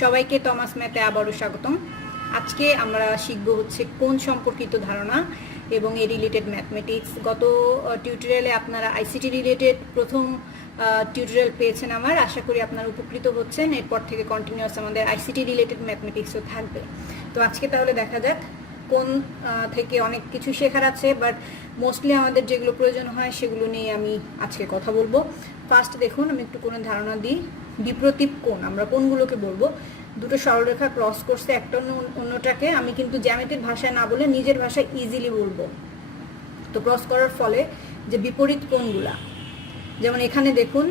সবাইকে টমাস ম্যাথে আবারও স্বাগতম। আজকে আমরা শিখব হচ্ছে কোণ সম্পর্কিত ধারণা এবং এ রিলেটেড ম্যাথমেটিক্স। গত টিউটোরিয়ালে আপনারা আইসিটি রিলেটেড প্রথম টিউটোরিয়াল পেয়েছেন আমার, আশা করি আপনারা উপকৃত হচ্ছেন। এরপর থেকে কন্টিনিউয়াস আমাদের আইসিটি রিলেটেড ম্যাথমেটিক্সও থাকবে। তো আজকে তাহলে দেখা যাক, কোণ থেকে অনেক কিছু শেখার আছে, বাট মোস্টলি আমাদের যেগুলো প্রয়োজন হয় সেগুলো নিয়ে আমি আজকে কথা বলবো। ফার্স্ট দেখুন, আমি একটু কোণের ধারণা দিই। বিপ্রতীপ কোণ আমরা কোণগুলোকে বলবো, দুটো সরলরেখা ক্রস করছে একটা অন্যটাকে, আমি কিন্তু জ্যামিতির ভাষায় না বলে নিজের ভাষায় ইজিলি বলবো। তো ক্রস করার ফলে যে বিপরীত কোণগুলা, যেমন এখানে দেখুন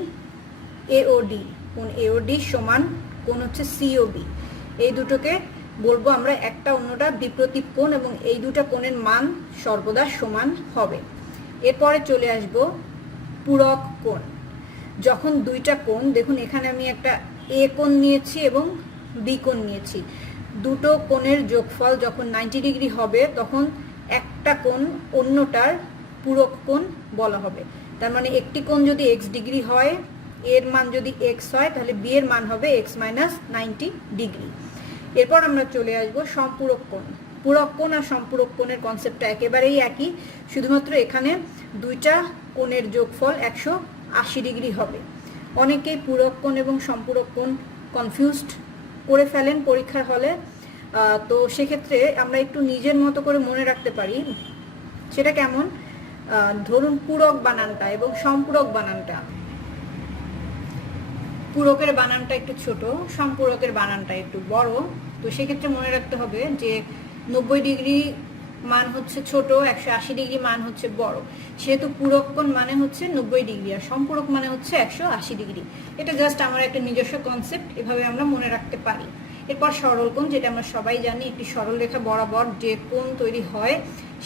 এওডি, কোণ এওডি সমান কোণ হচ্ছে সিওবি, এই দুটোকে বলবো আমরা একটা অন্যটা বিপ্রতীপ কোণ, এবং এই দুটো কোণের মান সর্বদা সমান হবে। এরপরে চলে আসব পূরক কোণ। যখন দুইটা কোণ, দেখুন এখানে আমি একটা এ কোণ নিয়েছি এবং বি কোণ নিয়েছি, দুটো কোণের যোগফল যখন 90 ডিগ্রি হবে তখন একটা কোণ অন্যটার পূরক কোণ বলা হবে। তার মানে একটি কোণ যদি এক্স ডিগ্রি হয়, এর মান যদি এক্স হয়, তাহলে বি এর মান হবে এক্স মাইনাস 90 ডিগ্রি। এরপর আমরা চলে আসব সম্পূরক কোণ। পূরক কোণ আর সম্পূরক কোণের কনসেপ্টটা একেবারেই একই, শুধুমাত্র এখানে দুইটা কোণের যোগফল 180 ডিগ্রি হবে। অনেকেই পূরক কোণ এবং সম্পূরক কোণ কনফিউজড করে ফেলেন পরীক্ষার হলে। তো সেক্ষেত্রে আমরা একটু নিজের মতো করে মনে রাখতে পারি। সেটা কেমন? ধরুন পূরক বানানটা এবং সম্পূরক বানানটা, পূরকের বানানটা একটু ছোট, সম্পূরকের বানানটা একটু বড়। তো সেক্ষেত্রে মনে রাখতে হবে যে 90 ডিগ্রি মান হচ্ছে ছোট, 180 ডিগ্রি মান হচ্ছে বড়। সেহেতু পূরক কোণ মানে হচ্ছে 90 ডিগ্রি আর সম্পূরক মানে হচ্ছে 180 ডিগ্রি। এটা জাস্ট আমার একটা নিজস্ব কনসেপ্ট, এভাবে আমরা মনে রাখতে পারি। এরপর সরল কোণ, যেটা আমরা সবাই জানি, একটি সরল রেখা বরাবর যে কোণ তৈরি হয়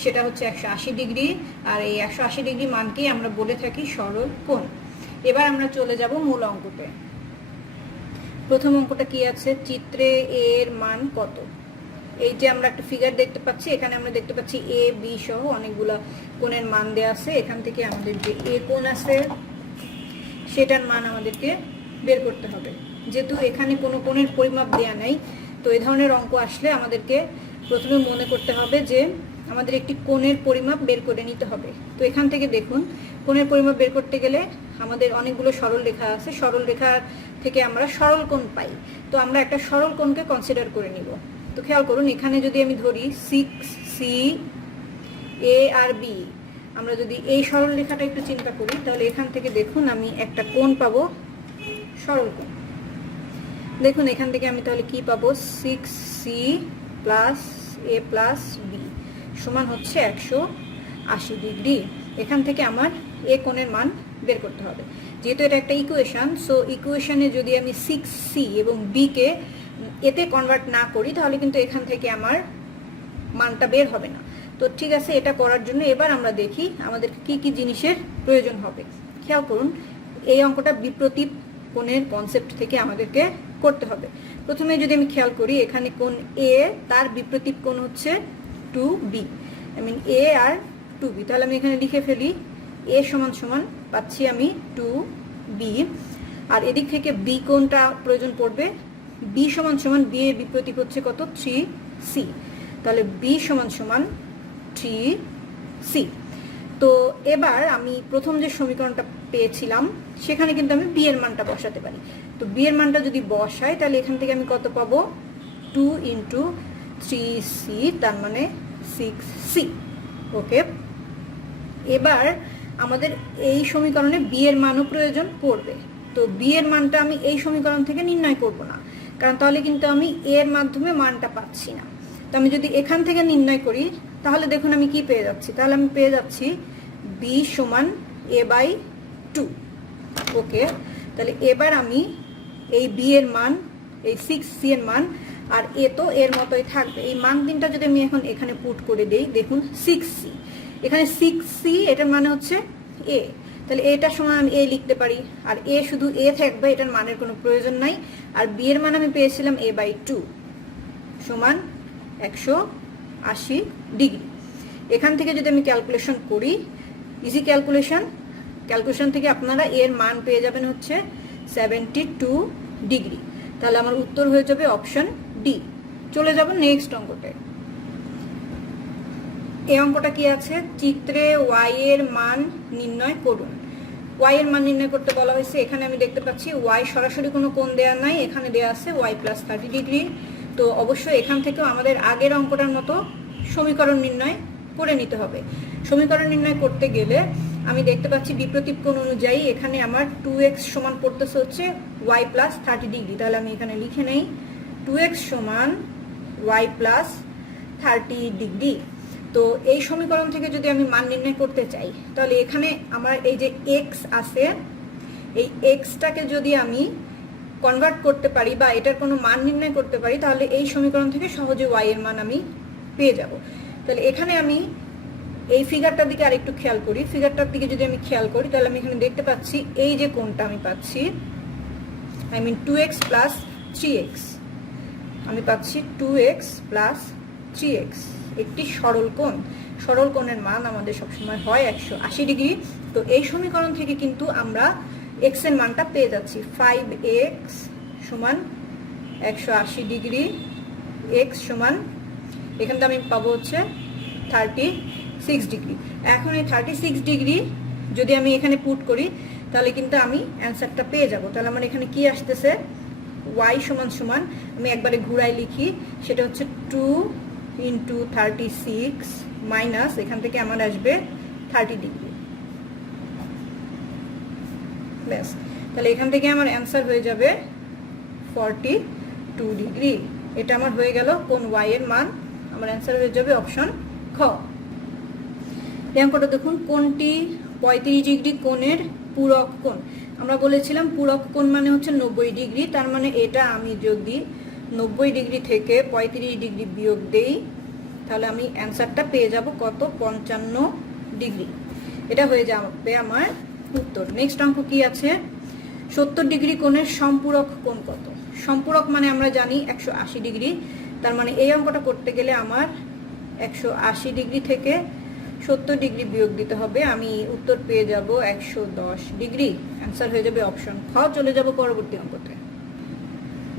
সেটা হচ্ছে 180 ডিগ্রি, আর এই 180 ডিগ্রি মানকেই আমরা বলে থাকি সরল কোণ। এবার আমরা চলে যাব মূল অঙ্কতে। প্রথম অঙ্কটা কি আছে? চিত্রে এর মান কত? এই যে আমরা একটা ফিগার দেখতে পাচ্ছি, এখানে আমরা দেখতে পাচ্ছি এ বি সহ অনেকগুলা কোণের মান দেওয়া আছে। এখান থেকে আমাদের যে এ কোণ আছে সেটার মান আমাদেরকে বের করতে হবে। যেহেতু এখানে কোনো কোণের পরিমাপ দেয়া নাই, তো এই ধরনের অঙ্ক আসলে আমাদেরকে প্রথমে মনে করতে হবে যে আমাদের একটি কোণের পরিমাপ বের করে নিতে হবে। তো এখান থেকে দেখুন, কোণের পরিমাপ বের করতে গেলে আমাদের অনেকগুলো সরল রেখা আছে, সরল রেখার থেকে আমরা সরল কোণ পাই। তো আমরা একটা সরল কোণকে কনসিডার করে নিব। তো খেয়াল করুন, এখানে যদি আমি ধরি 6C এ আর বি, আমরা যদি এই সরল রেখাটা একটু চিন্তা করি, তাহলে এখান থেকে দেখুন আমি একটা কোণ পাবো, সরল কোণ। দেখুন এখান থেকে আমি তাহলে কি পাবো? 6C প্লাস এ প্লাস বি সমান হচ্ছে 180 ডিগ্রি। এখান থেকে আমার এ কোণের মান বের করতে হবে। যেহেতু এটা একটা ইকুয়েশন, সো ইকুয়েশনে যদি আমি 6C এবং বি কে এতে কনভার্ট না করি, তাহলে কিন্তু এখান থেকে আমার মানটা বের হবে না। তো ঠিক আছে, এটা করার জন্য এবার আমরা দেখি আমাদের কি কি জিনিসের প্রয়োজন হবে। খেয়াল করুন, এই অঙ্কটা বিপ্রতীপ কোণের কনসেপ্ট থেকে আমাদেরকে করতে হবে। প্রথমে যদি আমি খেয়াল করি, এখানে কোণ এ, তার বিপ্রতীপ কোণ হচ্ছে 2B, I mean A R 2B। তাহলে আমি এখানে লিখে ফেলি এ সমান সমান পাচ্ছি আমি 2B, আর এদিক থেকে বি কোণটা প্রয়োজন পড়বে। বি সমান সমান বি এর বিপ্রতীপ হচ্ছে কত? 3C। তাহলে বি সমান সমান 3C। তো এবার আমি প্রথম যে সমীকরণটা পেয়েছিলাম সেখানে কিন্তু আমি বি এর মানটা বসাতে পারি। তো বি এর মানটা যদি বসাই, তাহলে এখান থেকে আমি কত পাবো? 2 ইন্টু 3C, তার মানে 6C। ওকে, এবার আমাদের এই সমীকরণে বি এর মানও প্রয়োজন পড়বে। তো বি এর মানটা আমি এই সমীকরণ থেকে নির্ণয় করব না, কারণ তাহলে কিন্তু আমি এর মাধ্যমে মানটা পাচ্ছি না। তো আমি যদি এখান থেকে নির্ণয় করি, তাহলে দেখুন আমি কি পেয়ে যাচ্ছি? তাহলে আমি পেয়ে যাচ্ছি বি সমান এ বাই 2। ওকে, তাহলে এবার আমি এই বি এর মান, এই 6C এর মান, আর এ তো এর মতোই থাকবে, এই মান তিনটা যদি আমি এখন এখানে পুট করে দেই, দেখুন 6C, এখানে 6C, এটার মানে হচ্ছে এ। তাহলে এটার সমান আমি এ লিখতে পারি, আর এ শুধু এ থাকবে, এটার মানের কোনো প্রয়োজন নাই। আর বি এর মান আমি পেয়েছিলাম এ বাই 2 সমান 180 ডিগ্রি। এখান থেকে যদি আমি ক্যালকুলেশন করি, ইজি ক্যালকুলেশন থেকে আপনারা এর মান পেয়ে যাবেন হচ্ছে 72 ডিগ্রি। তাহলে আমার উত্তর হয়ে যাবে অপশন ডি। চলে যাব নেক্সট অঙ্কতে। এই অঙ্কটা কি আছে, চিত্রে ওয়াই এর মান নির্ণয় করুন। ওয়াই এর মান নির্ণয় করতে বলা হয়েছে। এখানে আমি দেখতে পাচ্ছি ওয়াই সরাসরি কোনো কোণ দেওয়া নাই, এখানে দেওয়া আছে ওয়াই প্লাস 30 ডিগ্রি। তো অবশ্যই এখান থেকেও আমাদের আগের অঙ্কটার মতো সমীকরণ নির্ণয় করে নিতে হবে। সমীকরণ নির্ণয় করতে গেলে আমি দেখতে পাচ্ছি বিপরীত কোণ অনুযায়ী এখানে আমার 2x সমান পড়তেছে হচ্ছে ওয়াই প্লাস 30 ডিগ্রি। তাহলে আমি এখানে লিখে নেই 2x সমান ওয়াই প্লাস 30 ডিগ্রি। তো এই সমীকরণ থেকে যদি আমি মান নির্ণয় করতে চাই তাহলে এখানে আমার এই যে x আছে, এই xটাকে যদি আমি কনভার্ট করতে পারি বা এটার কোনো মান নির্ণয় করতে পারি তাহলে এই সমীকরণ থেকে সহজে y এর মান আমি পেয়ে যাব। তাহলে এখানে আমি এই ফিগারটার দিকে আরেকটু খেয়াল করি। ফিগারটার দিকে যদি আমি খেয়াল করি তাহলে আমি এখানে দেখতে পাচ্ছি এই যে কোণটা আমি পাচ্ছি, I mean 2x plus 3x, আমি পাচ্ছি 2x প্লাস 3x, একটি সরল কোণ। সরল কোণের মান আমাদের সবসময় হয় 180 ডিগ্রি। তো এই সমীকরণ থেকে কিন্তু আমরা x এর মানটা পেয়ে যাচ্ছি 5x সমান 180 ডিগ্রি, x সমান এখান থেকে আমি পাবো হচ্ছে 36 ডিগ্রি। এখন এই 36 ডিগ্রি যদি আমি এখানে পুট করি তাহলে কিন্তু আমি অ্যান্সারটা পেয়ে যাব। তাহলে আমার এখানে কি আসতেছে, y সমান সমান আমি একবারে ঘুরাই লিখি, সেটা হচ্ছে 2 ইন্টু 36 মাইনাস এখান থেকে আমার আসবে 30 ডিগ্রি। ব্যাস, তাহলে এখান থেকে আমার অ্যান্সার হয়ে যাবে 42 ডিগ্রি। এটা আমার হয়ে গেল কোন y এর মান, আমার অ্যান্সার হয়ে যাবে অপশন খ। এই অঙ্কটা দেখুন, কোনটি 35 ডিগ্রি কোণের পূরক কোণ। আমরা বলেছিলাম পূরক কোণ মানে হচ্ছে 90 ডিগ্রি। তার মানে এটা আমি যদি 90 ডিগ্রি থেকে 35 ডিগ্রি বিয়োগ দেই তাহলে আমি অ্যান্সারটা পেয়ে যাব কত, 55 ডিগ্রি। এটা হয়ে যাবে আমার উত্তর। নেক্সট অঙ্ক কি আছে, 70 ডিগ্রি কোণের সম্পূরক কোণ কত। সম্পূরক মানে আমরা জানি 180 ডিগ্রি। তার মানে এই অঙ্কটা করতে গেলে আমার 180 ডিগ্রি থেকে 70 ডিগ্রি বিয়োগ দিতে হবে। আমি উত্তর পেয়ে যাব 110 ডিগ্রি। অ্যান্সার হয়ে যাবে অপশন খ। চলে যাব পরবর্তী অঙ্কতে।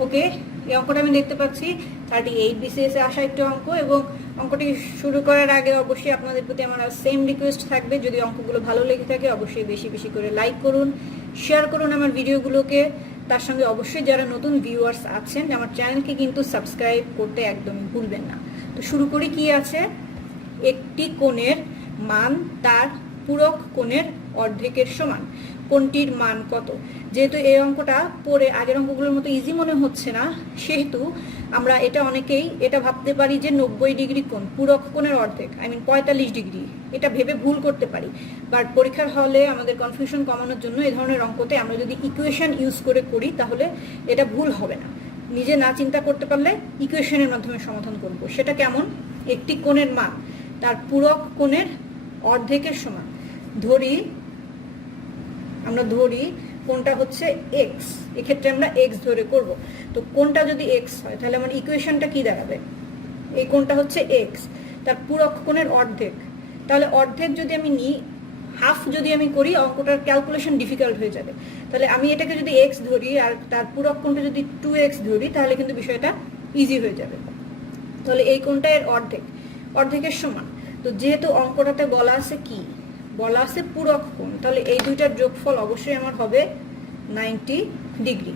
ওকে, এই অঙ্কটা আমি দেখতে পাচ্ছি 38 BCS এ আসা একটা অঙ্ক, এবং অঙ্কটি শুরু করার আগে অবশ্যই আপনাদের প্রতি আমার সেম রিকোয়েস্ট থাকবে, যদি অঙ্কগুলো ভালো লেগে থাকে অবশ্যই বেশি বেশি করে লাইক করুন, শেয়ার করুন আমার ভিডিওগুলোকে। তার সঙ্গে অবশ্যই যারা নতুন ভিউয়ার্স আছেন আমার চ্যানেলকে কিন্তু সাবস্ক্রাইব করতে একদমই ভুলবেন না। তো শুরু করি, কি আছে, একটি কোণের মান তার পূরক কোণের অর্ধেকের সমান, কোণটির মান কত। যেহেতু এই অঙ্কটা পড়ে আগের অঙ্কগুলোর মতো ইজি মনে হচ্ছে না, সেহেতু আমরা এটা অনেকেই এটা ভাবতে পারি যে 90 ডিগ্রি কোণ পূরক কোণের অর্ধেক, আই মিন 45 ডিগ্রি, এটা ভেবে ভুল করতে পারি। বাট পরীক্ষার হলে আমাদের কনফিউশন কমানোর জন্য এই ধরনের অঙ্কতে আমরা যদি ইকুয়েশন ইউজ করে করি তাহলে এটা ভুল হবে না। নিজে না চিন্তা করতে পারলে ইকুয়েশনের মাধ্যমে সমাধান করব। সেটা কেমন, একটি কোণের মান তার পূরক কোণের অর্ধেকের সমান। আমরা ধরি কোনটা হচ্ছে x, এক্ষেত্রে আমরা x ধরে করব। তো কোনটা যদি x হয় তাহলে আমার ইকুয়েশনটা কি দাঁড়াবে, এই কোনটা হচ্ছে x, তার পূরক কোণের অর্ধেক। তাহলে অর্ধেক যদি আমি নিই, হাফ যদি আমি করি অঙ্কটার ক্যালকুলেশন ডিফিকাল্ট হয়ে যাবে। তাহলে আমি এটাকে যদি x ধরি আর তার পূরক কোণটা যদি 2x ধরি তাহলে কিন্তু বিষয়টা ইজি হয়ে যাবে। তাহলে এই কোণটা এর অর্ধেকের সমান। তো যেহেতু অঙ্কটাতে বলা আছে কি, বলা আছে পূরক কোণ, তাহলে এই দুইটার যোগফল অবশ্যই আমার হবে 90 ডিগ্রি।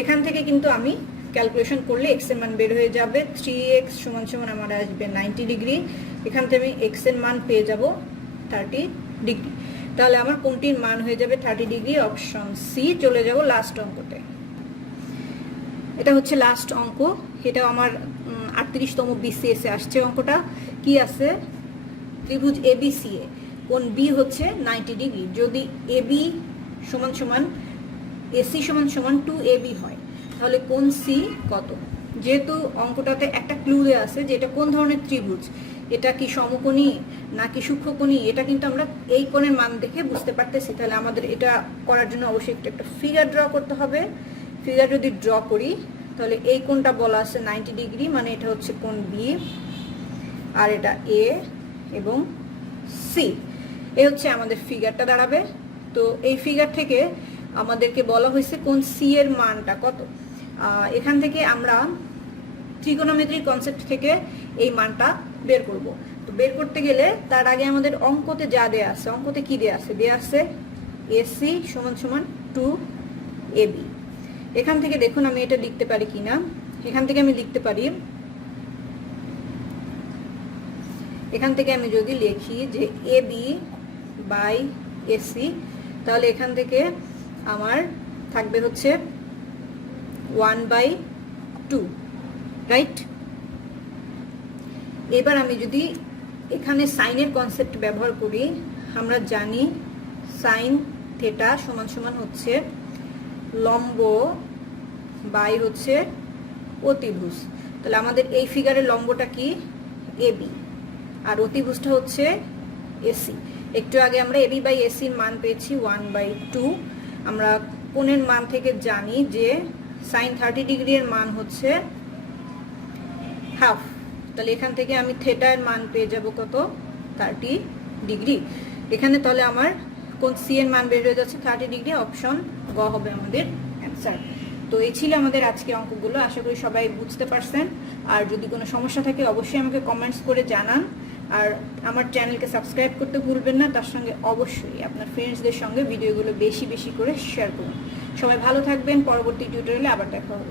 এখান থেকে কিন্তু আমি ক্যালকুলেশন করলে x এর মান বের হয়ে যাবে, 3x সমান সমান আমার আসবে 90 ডিগ্রি। এখান থেকে আমি x এর মান পেয়ে যাব 30 ডিগ্রি। তাহলে আমার কোণটির মান হয়ে যাবে 30 ডিগ্রি, অপশন সি। চলে যাব লাস্ট অঙ্কতে। এটা হচ্ছে লাস্ট অঙ্ক, এটাও আমার 38তম BCS এ আসছে। অঙ্কটা কি আছে, ত্রিভুজ ABCA, কোণ B হচ্ছে 90 ডিগ্রি। যদি AB সমান সমান AC সমান সমান 2AB হয় তাহলে কোণ C কত। যেহেতু অঙ্কটাতে একটা ক্লু দেওয়া আছে যে এটা কোন ধরনের ত্রিভুজ, এটা কি সমকোণী নাকি সূক্ষ্মকোণী, এটা কিন্তু আমরা এই কোণের মান দেখে বুঝতে পারতেছি। তাহলে আমাদের এটা করার জন্য অবশ্যই একটা ফিগার ড্র করতে হবে। ফিগার যদি ড্র করি তাহলে এই কোণটা বলা আছে 90 ডিগ্রি, মানে এটা হচ্ছে কোণ B, আর এটা A এবং C। এই হচ্ছে আমাদের ফিগারটা দাঁড়াবে। তো এই ফিগার থেকে আমাদেরকে বলা হয়েছে কোণ C এর মানটা কত। এখান থেকে আমরা ট্রিগোনোমেট্রি কনসেপ্ট থেকে এই মানটা বের করব। তো বের করতে গেলে তার আগে আমাদের অঙ্কতে যা দেয়া আছে, অঙ্কতে কি দেয়া আছে? দেয়া আছে AC সমান সমান 2AB। এখান থেকে দেখুন আমি এটা লিখতে পারি কিনা। এখান থেকে আমি লিখতে পারি, এখান থেকে আমি যদি লিখি যে AB বাই AC, তাহলে এখান থেকে আমার থাকবে হচ্ছে 1/2, রাইট? এবার আমি যদি এখানে সাইনের কনসেপ্ট ব্যবহার করি, আমরা জানি সাইন থিটা সমান সমান হচ্ছে লম্ব বাই হচ্ছে অতিভুজ। তাহলে আমাদের এই ফিগারের লম্বটা কি? AB, আর অতিভুজটা হচ্ছে AC। একটু আগে আমরা AB বাই AC এর মান পেয়েছি 1/2। আমরা কোণের মান থেকে জানি যে সাইন 30 ডিগ্রি এর মান হচ্ছে হাফ। তাহলে এখান থেকে আমি থিটার মান পেয়ে যাব কত? 30 ডিগ্রি। এখানে তাহলে আমার কোণ সি এর মান বের হয়ে যাচ্ছে 30 ডিগ্রি। অপশন গ হবে আমাদের অ্যান্সার। তো এই ছিল আমাদের আজকে অঙ্কগুলো। আশা করি সবাই বুঝতে পারছেন। আর যদি কোনো সমস্যা থাকে অবশ্যই আমাকে কমেন্টস করে জানান। আর আমার চ্যানেলকে সাবস্ক্রাইব করতে ভুলবেন না। তার সঙ্গে অবশ্যই আপনার ফ্রেন্ডসদের সঙ্গে ভিডিওগুলো বেশি বেশি করে শেয়ার করুন। সবাই ভালো থাকবেন। পরবর্তী টিউটোরিয়ালে আবার দেখা হবে।